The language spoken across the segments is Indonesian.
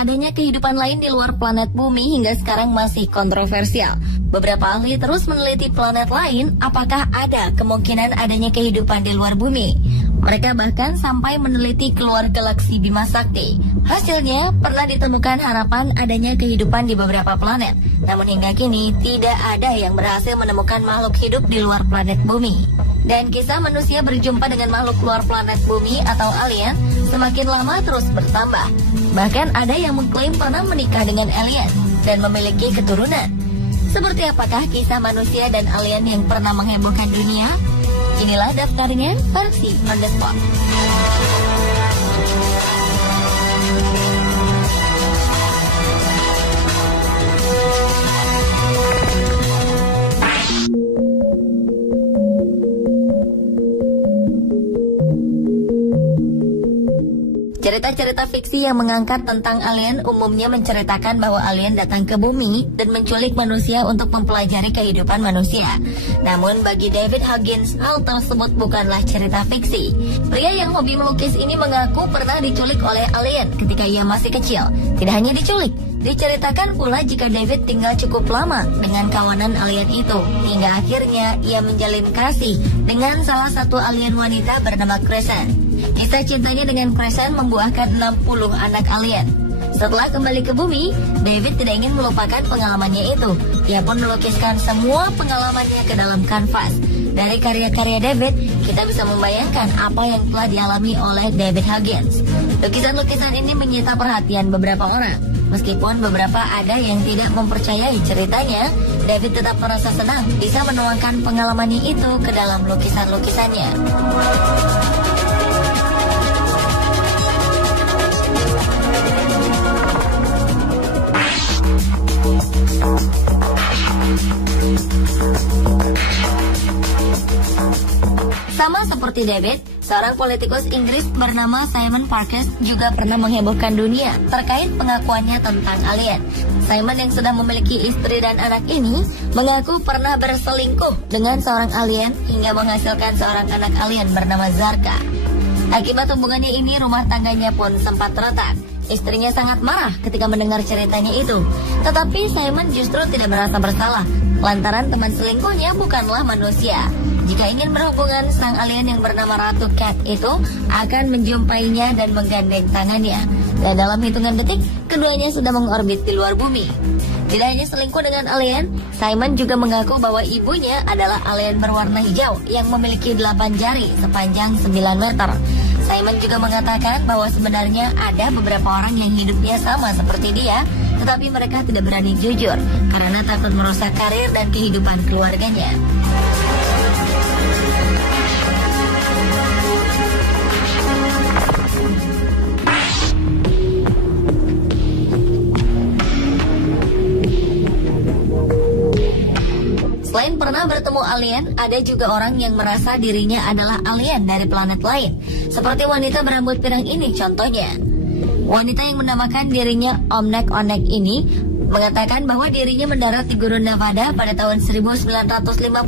Apakah adanya kehidupan lain di luar planet bumi hingga sekarang masih kontroversial. Beberapa ahli terus meneliti planet lain, apakah ada kemungkinan adanya kehidupan di luar bumi. Mereka bahkan sampai meneliti keluar galaksi Bima Sakti. Hasilnya, pernah ditemukan harapan adanya kehidupan di beberapa planet. Namun hingga kini, tidak ada yang berhasil menemukan makhluk hidup di luar planet bumi. Dan kisah manusia berjumpa dengan makhluk luar planet bumi atau alien semakin lama terus bertambah. Bahkan ada yang mengklaim pernah menikah dengan alien dan memiliki keturunan. Seperti apakah kisah manusia dan alien yang pernah menghebohkan dunia? Inilah daftarnya versi on the spot. Cerita-cerita fiksi yang mengangkat tentang alien umumnya menceritakan bahwa alien datang ke bumi dan menculik manusia untuk mempelajari kehidupan manusia. Namun bagi David Huggins, hal tersebut bukanlah cerita fiksi. Pria yang hobi melukis ini mengaku pernah diculik oleh alien ketika ia masih kecil. Tidak hanya diculik, diceritakan pula jika David tinggal cukup lama dengan kawanan alien itu, hingga akhirnya ia menjalin kasih dengan salah satu alien wanita bernama Crescent. Kisah cintanya dengan Crescent membuahkan 60 anak alien. Setelah kembali ke bumi, David tidak ingin melupakan pengalamannya itu. Ia pun melukiskan semua pengalamannya ke dalam kanvas. Dari karya-karya David, kita bisa membayangkan apa yang telah dialami oleh David Huggins. Lukisan-lukisan ini menyita perhatian beberapa orang. Meskipun beberapa ada yang tidak mempercayai ceritanya, David tetap merasa senang bisa menuangkan pengalamannya itu ke dalam lukisan-lukisannya. Sama seperti David, seorang politikus Inggris bernama Simon Parkes juga pernah menghebohkan dunia terkait pengakuannya tentang alien. Simon yang sudah memiliki istri dan anak ini mengaku pernah berselingkuh dengan seorang alien hingga menghasilkan seorang anak alien bernama Zarka. Akibat hubungannya ini, rumah tangganya pun sempat retak. Istrinya sangat marah ketika mendengar ceritanya itu. Tetapi Simon justru tidak merasa bersalah, lantaran teman selingkuhnya bukanlah manusia. Jika ingin berhubungan, sang alien yang bernama Ratu Cat itu akan menjumpainya dan menggandeng tangannya. Dan dalam hitungan detik, keduanya sudah mengorbit di luar bumi. Tidak hanya selingkuh dengan alien, Simon juga mengaku bahwa ibunya adalah alien berwarna hijau yang memiliki 8 jari sepanjang 9 meter. Simon juga mengatakan bahwa sebenarnya ada beberapa orang yang hidupnya sama seperti dia, tetapi mereka tidak berani jujur karena takut merusak karir dan kehidupan keluarganya. Selain pernah bertemu alien, ada juga orang yang merasa dirinya adalah alien dari planet lain. Seperti wanita berambut pirang ini contohnya. Wanita yang menamakan dirinya Omnek Onek ini mengatakan bahwa dirinya mendarat di Gurun Nevada pada tahun 1955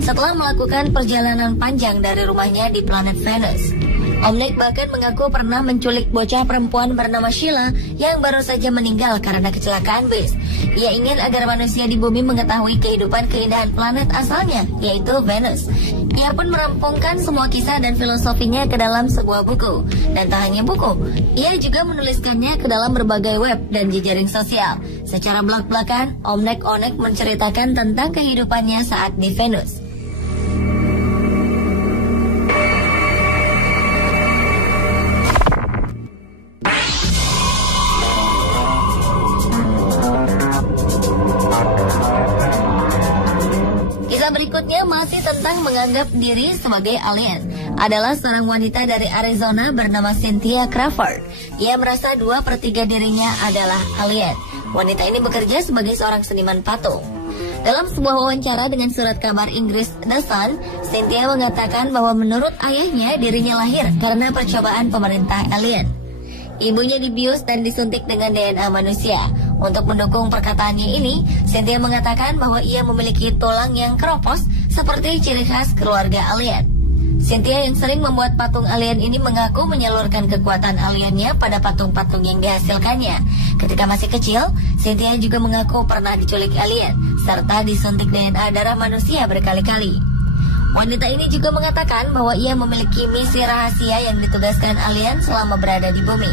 setelah melakukan perjalanan panjang dari rumahnya di planet Venus. Omnek bahkan mengaku pernah menculik bocah perempuan bernama Sheila yang baru saja meninggal karena kecelakaan bus. Ia ingin agar manusia di bumi mengetahui kehidupan keindahan planet asalnya, yaitu Venus. Ia pun merampungkan semua kisah dan filosofinya ke dalam sebuah buku. Dan tak hanya buku, ia juga menuliskannya ke dalam berbagai web dan jejaring sosial. Secara belak-belakan, Omnek Onek menceritakan tentang kehidupannya saat di Venus. Berikutnya masih tentang menganggap diri sebagai alien. Adalah seorang wanita dari Arizona bernama Cynthia Crawford. Ia merasa 2/3 dirinya adalah alien. Wanita ini bekerja sebagai seorang seniman patung. Dalam sebuah wawancara dengan surat kabar Inggris The Sun, Cynthia mengatakan bahwa menurut ayahnya dirinya lahir karena percobaan pemerintah alien. Ibunya dibius dan disuntik dengan DNA manusia. Untuk mendukung perkataannya ini, Cynthia mengatakan bahwa ia memiliki tulang yang keropos seperti ciri khas keluarga alien. Cynthia yang sering membuat patung alien ini mengaku menyalurkan kekuatan aliennya pada patung-patung yang dihasilkannya. Ketika masih kecil, Cynthia juga mengaku pernah diculik alien, serta disuntik DNA darah manusia berkali-kali. Wanita ini juga mengatakan bahwa ia memiliki misi rahasia yang ditugaskan alien selama berada di bumi.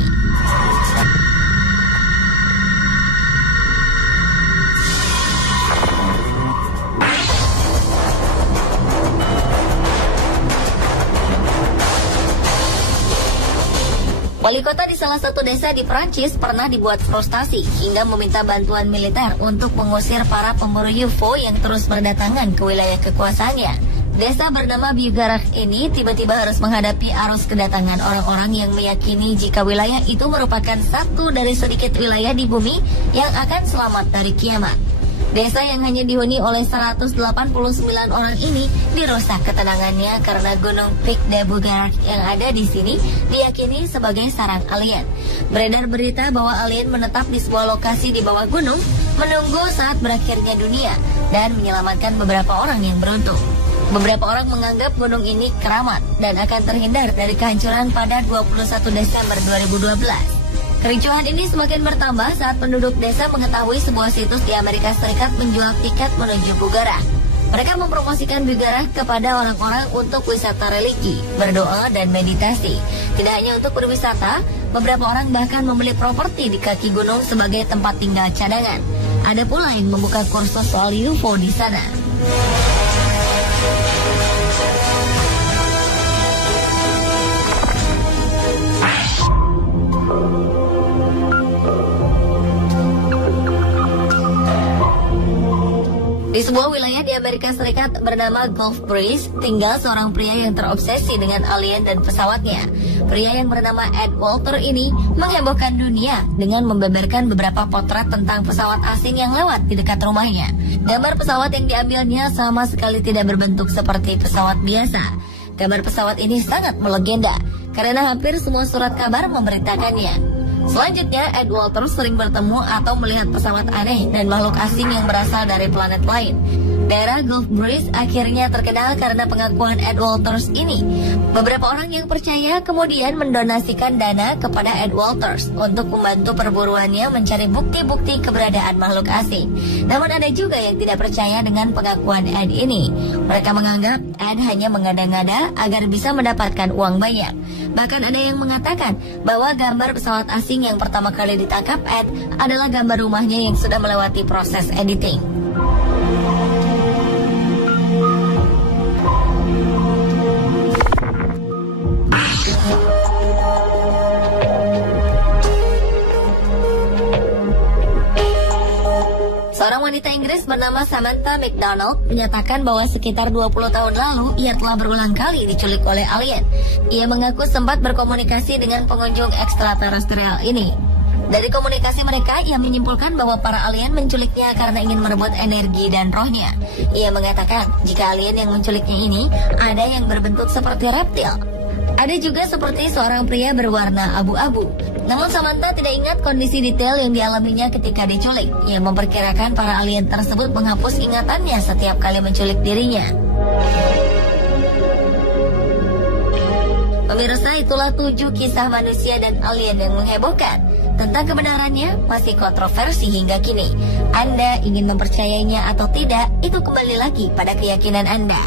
Wali kota di salah satu desa di Prancis pernah dibuat frustasi hingga meminta bantuan militer untuk mengusir para pemburu UFO yang terus berdatangan ke wilayah kekuasaannya. Desa bernama Bigarach ini tiba-tiba harus menghadapi arus kedatangan orang-orang yang meyakini jika wilayah itu merupakan satu dari sedikit wilayah di bumi yang akan selamat dari kiamat. Desa yang hanya dihuni oleh 189 orang ini dirusak ketenangannya karena gunung Pic de Bigarach yang ada di sini diyakini sebagai sarang alien. Beredar berita bahwa alien menetap di sebuah lokasi di bawah gunung menunggu saat berakhirnya dunia dan menyelamatkan beberapa orang yang beruntung. Beberapa orang menganggap gunung ini keramat dan akan terhindar dari kehancuran pada 21 Desember 2012. Kericuhan ini semakin bertambah saat penduduk desa mengetahui sebuah situs di Amerika Serikat menjual tiket menuju Bigarach. Mereka mempromosikan Bigarach kepada orang-orang untuk wisata religi, berdoa, dan meditasi. Tidak hanya untuk berwisata, beberapa orang bahkan membeli properti di kaki gunung sebagai tempat tinggal cadangan. Ada pula yang membuka kursus soal UFO di sana. Di sebuah wilayah di Amerika Serikat bernama Gulf Breeze, tinggal seorang pria yang terobsesi dengan alien dan pesawatnya. Pria yang bernama Ed Walter ini menghebohkan dunia dengan membeberkan beberapa potret tentang pesawat asing yang lewat di dekat rumahnya. Gambar pesawat yang diambilnya sama sekali tidak berbentuk seperti pesawat biasa. Gambar pesawat ini sangat melegenda karena hampir semua surat kabar memberitakannya. Selanjutnya, Ed Walters sering bertemu atau melihat pesawat aneh dan makhluk asing yang berasal dari planet lain. Daerah Gulf Breeze akhirnya terkenal karena pengakuan Ed Walters ini. Beberapa orang yang percaya kemudian mendonasikan dana kepada Ed Walters untuk membantu perburuannya mencari bukti-bukti keberadaan makhluk asing. Namun ada juga yang tidak percaya dengan pengakuan Ed ini. Mereka menganggap Ed hanya mengada-ngada agar bisa mendapatkan uang banyak. Bahkan ada yang mengatakan bahwa gambar pesawat asing yang pertama kali ditangkap Ed adalah gambar rumahnya yang sudah melewati proses editing. Seorang wanita Inggris bernama Samantha McDonald menyatakan bahwa sekitar 20 tahun lalu ia telah berulang kali diculik oleh alien. Ia mengaku sempat berkomunikasi dengan pengunjung ekstraterestrial ini. Dari komunikasi mereka, ia menyimpulkan bahwa para alien menculiknya karena ingin merebut energi dan rohnya. Ia mengatakan jika alien yang menculiknya ini ada yang berbentuk seperti reptil. Ada juga seperti seorang pria berwarna abu-abu. Namun Samantha tidak ingat kondisi detail yang dialaminya ketika diculik. Ia memperkirakan para alien tersebut menghapus ingatannya setiap kali menculik dirinya. Pemirsa, itulah 7 kisah manusia dan alien yang menghebohkan. Tentang kebenarannya masih kontroversi hingga kini. Anda ingin mempercayainya atau tidak, itu kembali lagi pada keyakinan Anda.